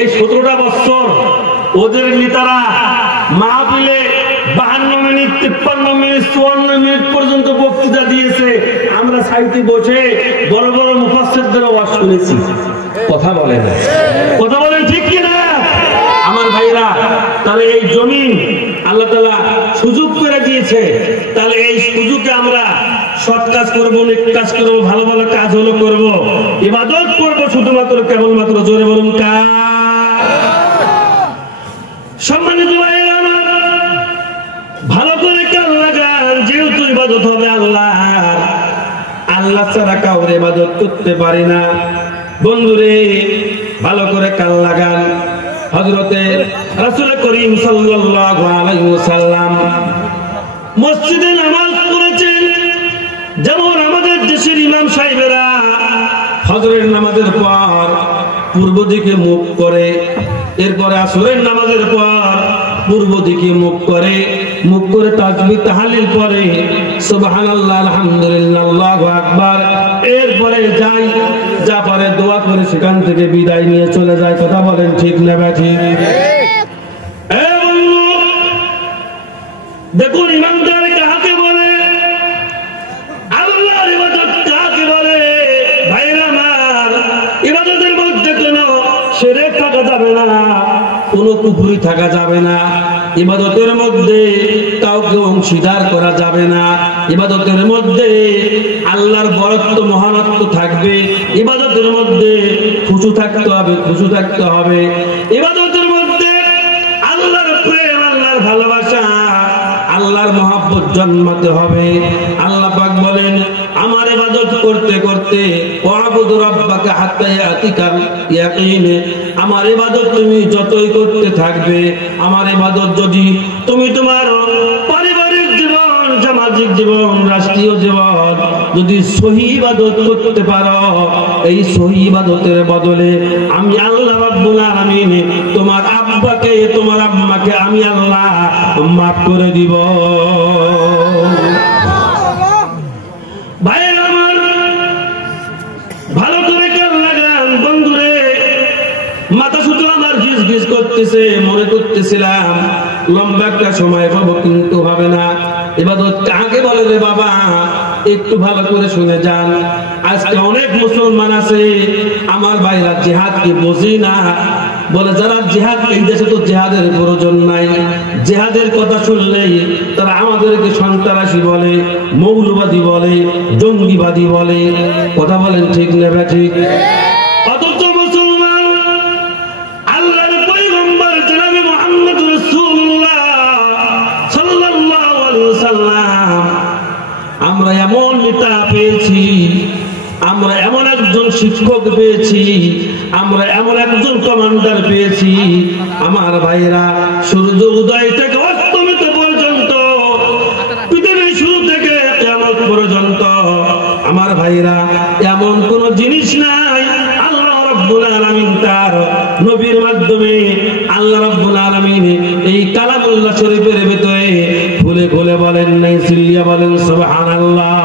এই 17টা বছর ওদের নেতারা মাহফিলে 52 মিনিট 53 মিনিট 54 মিনিট পর্যন্ত বক্তৃতা দিয়েছে। আমরা সাইতে বসে বড় বড় মুফাসসিরদের ওয়াজ শুনেছি। কথা বলেন ঠিক কিনা আমার ভাইরা? তাহলে এই জমিন আল্লাহ তাআলা সুযোগ করে দিয়েছে, তাহলে এই সুযোগে আমরা সৎ কাজ করবো, নেক কাজ করবো, ভালো ভালো কাজ হলো করবো, ইবাদত করবো শুধুমাত্র কেবলমাত্র। জোরে বলুন কার? সম্মানিত ভাইরা আমার, ভালো করে কান লাগান, যেহেতু ইবাদত হবে আল্লাহর, আল্লাহ ছাড়া কাউরে ইবাদত করতে পারি না। বন্ধুরে ভালো করে কান লাগান। হযরতে রাসূল করিম সাল্লাল্লাহু আলাইহি ওয়াসাল্লাম মসজিদে নামাজ পড়েছেন। যেমন আমাদের দেশের ইমাম সাহেবেরা ফজরের নামাজের পর পূর্ব দিকে মুখ করে, এরপরে আসরের নামাজের পর পূর্ব দিকে মুখ করে তাসবিহ তাহলিল পড়ে, সুবহানাল্লাহ আলহামদুলিল্লাহ আল্লাহু আকবার, এরপরে যা পারে দোয়া করে সেখান থেকে বিদায় নিয়ে চলে যায়। কথা বলেন ঠিক না ঠিক? দেখুন ইমানদার কাকে বলে, আল্লাহর ইবাদত কাকে বলে? ভাইরা আমার, ইবাদতের মধ্যে কোনো শিরক থাকা যাবে না, কোনো কুফরি থাকা যাবে না, ইবাদতের মধ্যে কাউকে অংশীদার করা যাবে না, ইবাদতের মধ্যে আল্লাহর বরত্ব মহানত্ব থাকবে, ইবাদতের মধ্যে খুশু থাকতে হবে, ইবাদতের মধ্যে আল্লাহর প্রেম, আল্লাহর ভালোবাসা, আল্লাহর মহব্বত জন্মাতে হবে। আল্লাহ পাক বলেন, আমার ইবাদত করতে করতে ওয়াবুদ রাব্বাকা হাত্তা ইয়াতিকাল ইয়াকিন, আমার ইবাদত তুমি যতই করতে থাকবে, আমার ইবাদত যদি তুমি তোমার পারিবারিক জীবন, সামাজিক জীবন, রাষ্ট্রীয় জীবন যদি সহি ইবাদত করতে পারো, এই সহি ইবাদতের বদলে আমি আল্লাহ রাব্বুল আলামিন তোমার আব্বাকে, তোমার আম্মাকে আমি আল্লাহ মাফ করে দিব। ভাইয়ের আমার, ভালো করে কান লাগান। বন্ধুরে, মাথা শুধু আমার গিজ করতেছে, মনে করতেছিলাম লম্বা একটা সময় পাবো, কিন্তু হবে না। ইবাদত কাকে বলে রে বাবা? একটু ভালো করে শুনে যান। আজকে অনেক মুসলমান আছে আমার ভাইরা জিহাদ কি বুঝি না, বলে যারা জিহাদ, এই দেশে তো জিহাদের প্রয়োজন নাই, জিহাদের কথা শুনলেই তারা আমাদেরকে সন্ত্রাসী বলে, মৌলবাদী বলে, জঙ্গিবাদী বলে। কথা বলেন ঠিক না ঠিক? অথচ মুসলমান আল্লাহর পয়গম্বর জনাবে মুহাম্মদ রাসূলুল্লাহ সাল্লাল্লাহু আলাইহি ওয়াসাল্লাম, আমরা এমন নেতা পেয়েছি, আমরা এমন একজন শিক্ষক পেয়েছি, আমরা এমন একজন কমান্ডার পেয়েছি, আমার ভাইরা সূর্য উদয় থেকে অস্তমিত পর্যন্ত, পৃথিবীর শুরু থেকে কিয়ামত পর্যন্ত, আমার ভাইরা এমন কোন জিনিস নাই আল্লাহ রাব্বুল আলামিন তার নবীর মাধ্যমে, আল্লাহ রাব্বুল আলামিন এই কালামুল্লাহ শরীফের ভিতরে খুলে খুলে বলেন নাই। সিল্লিয়া বলেন সুবহানাল্লাহ।